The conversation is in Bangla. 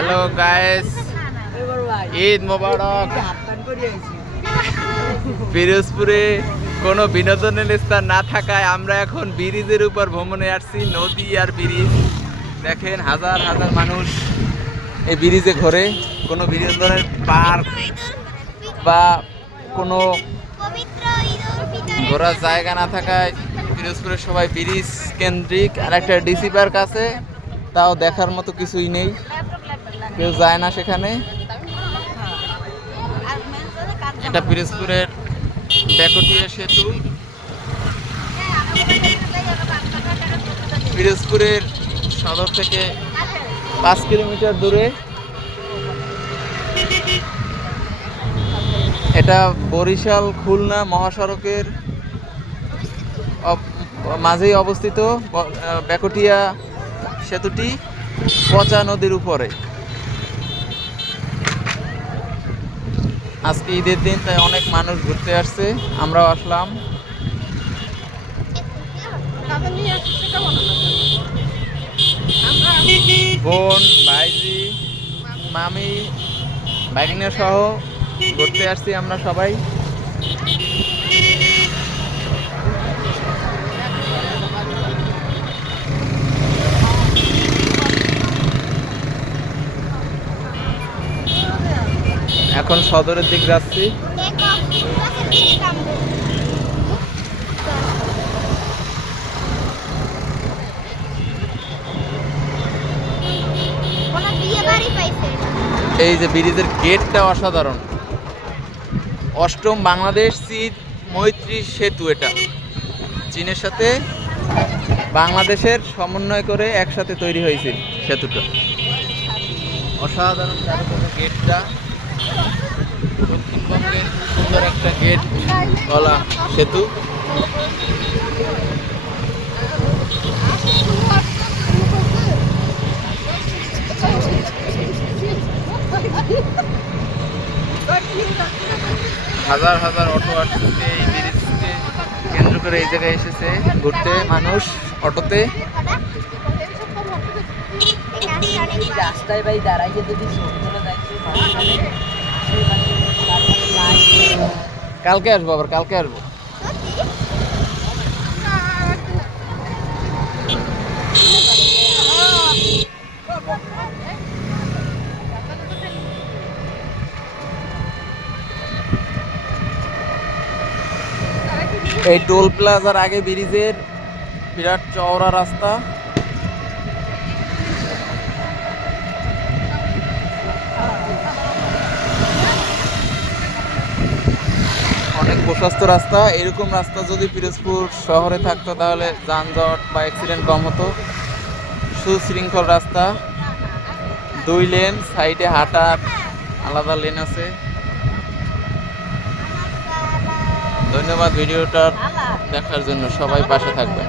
হ্যালো গাইস ঈদ মোবারক পিরোজপুরে কোনো বিনোদনের স্থান না থাকায় আমরা এখন ব্রিজের উপর ভ্রমণে আসছি, নদী আর ব্রিজ। দেখেন হাজার হাজার মানুষ এই ব্রিজে ঘোরে। কোনো বিনোদনের পার্ক বা কোনো ঘোরার জায়গা না থাকায় পিরোজপুরের সবাই ব্রিজ কেন্দ্রিক। আর একটা ডিসি পার্ক আছে, তাও দেখার মতো কিছুই নেই। কেউ যায় না সেখানে। এটা পিরোজপুরের ব্যাকটিয়া সেতু। পিরোজপুরের সদর থেকে পাঁচ কিলোমিটার দূরে। এটা বরিশাল, খুলনা মহাসড়কের মাঝেই অবস্থিত ব্যাকটিয়া সেতুটি পচা নদীর উপরে। আজকে ঈদের দিন, তাই অনেক মানুষ ঘুরতে আসছে। আমরাও আসলাম। বোন, ভাইজি, মামি ভাগিনা সহ ঘুরতে আসছি আমরা সবাই। এখন সদরের দিক যাচ্ছি। এই যে ব্রিজের গেটটা অসাধারণ। অষ্টম বাংলাদেশ চীন মৈত্রী সেতু এটা। চীনের সাথে বাংলাদেশের সমন্বয় করে একসাথে তৈরি হয়েছে সেতুটা। অসাধারণ গেটটা। দক্ষিণবঙ্গের সুন্দর একটা গেট বলা সেতু। হাজার হাজার অটো আসছে এই কেন্দ্র করে এই জায়গায় এসেছে ঘুরতে মানুষ অটোতে। রাস্তায় ভাই দাঁড়াইয়ে যদি কালকে আসব আবার কালকে আসব। এই টোল প্লাজার আগে ব্রিজের বিরাট চওড়া রাস্তা অনেক প্রশস্ত রাস্তা, এরকম রাস্তা যদি পিরোজপুর শহরে থাকতো তাহলে যানজট বা অ্যাক্সিডেন্ট কম হতো। সুশৃঙ্খল রাস্তা, দুই লেন সাইডে হাঁটার আলাদা লেন আছে। ধন্যবাদ ভিডিওটা দেখার জন্য, সবাই পাশে থাকবেন।